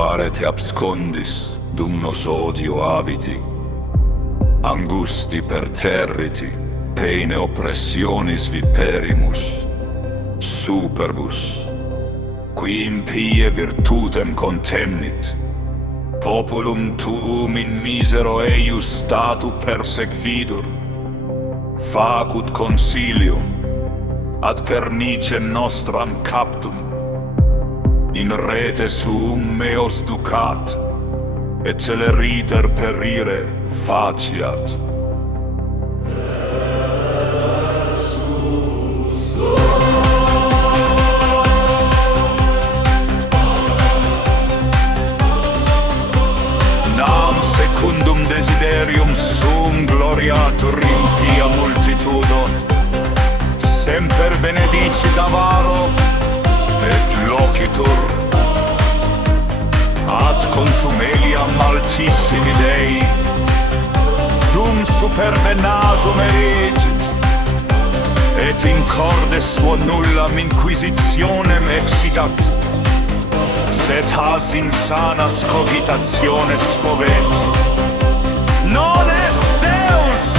Mutuare te abscondis, dum nos odio abiti. Angusti perterriti, pene oppressionis viperimus. Superbus, qui impie virtutem contemnit. Populum tuum in misero eius statu persequidur. Facut consilium, ad pernicem nostram captum. In rete suum meos ducat, et celeriter perire faciat. Nam secundum desiderium sum gloriatur in pia multitudo, semper benedicit avaro, et locitur ad contumeliam altissimi Dei, dum superbe nasum erigit, et in corde suo nullam inquisitionem exigat, sed has insanas cogitationes fovet. Non est Deus,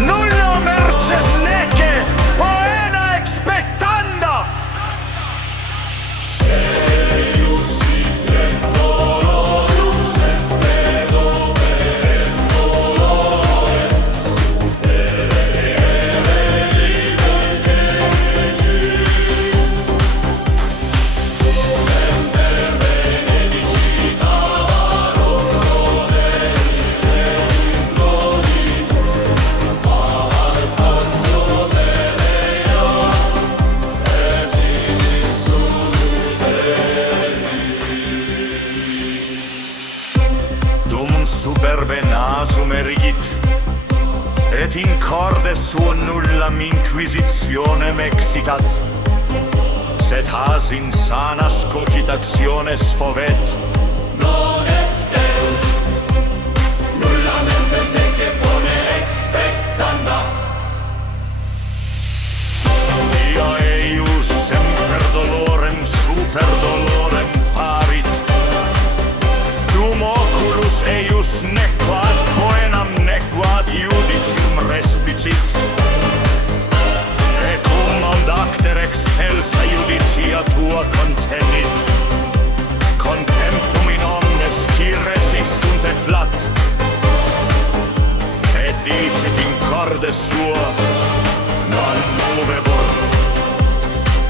nulla merces nece, poena expectanda. Superbe nasum erigit, et in corde suo nullam inquisitionem exitat, sed has insanas cogitationes fovet. Non est Deus, nulla menses nece pone expectanda. Ia eius semper dolorem super dolorem parit, dum oculus eius nequad poenam nequad judicium respicit, et cum aut acter excelsa judicia tua contenit. Contemptum in omnes qui resistunt efflat, et dicit in corde sua non movebor,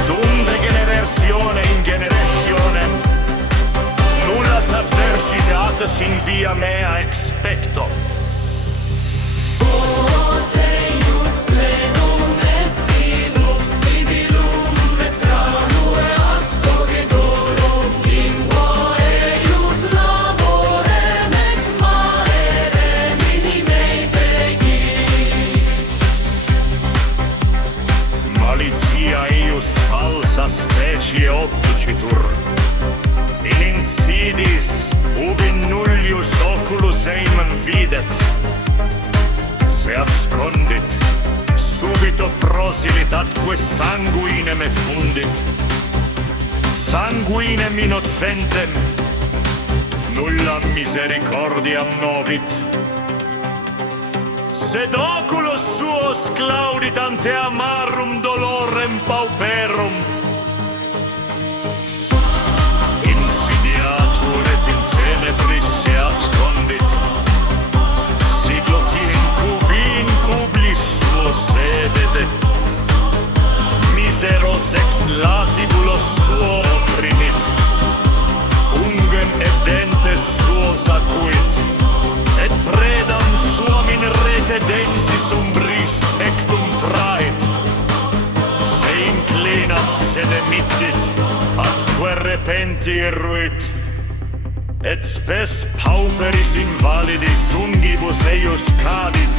dum degeneratione in generationem nullas adversis eatas in via mea expecto. Vos eius plenum est lux civilum et franue ad cogitorum, lingua eius laborem et marerem inime tegis. Malitia eius falsa specie obducitur, in insidis ubi nullius oculus eimem videt, se abscondit, subito prosilit atque sanguinem effundit. Sanguinem innocentem nullam misericordiam novit, sed oculos suos claudit ante amarum dolorem pauperum. Insidiatur et in tenebris se abscondit, siglo qui in publis suo sedet, miseros ex latibulos suo opprimit, ungem et dentes suos acuit, et predam suam in rete densis umbris tectum traet, se inclinat sed emittit, atque repenti eruit, et spes pauperis invalidis ungibus eius cadit,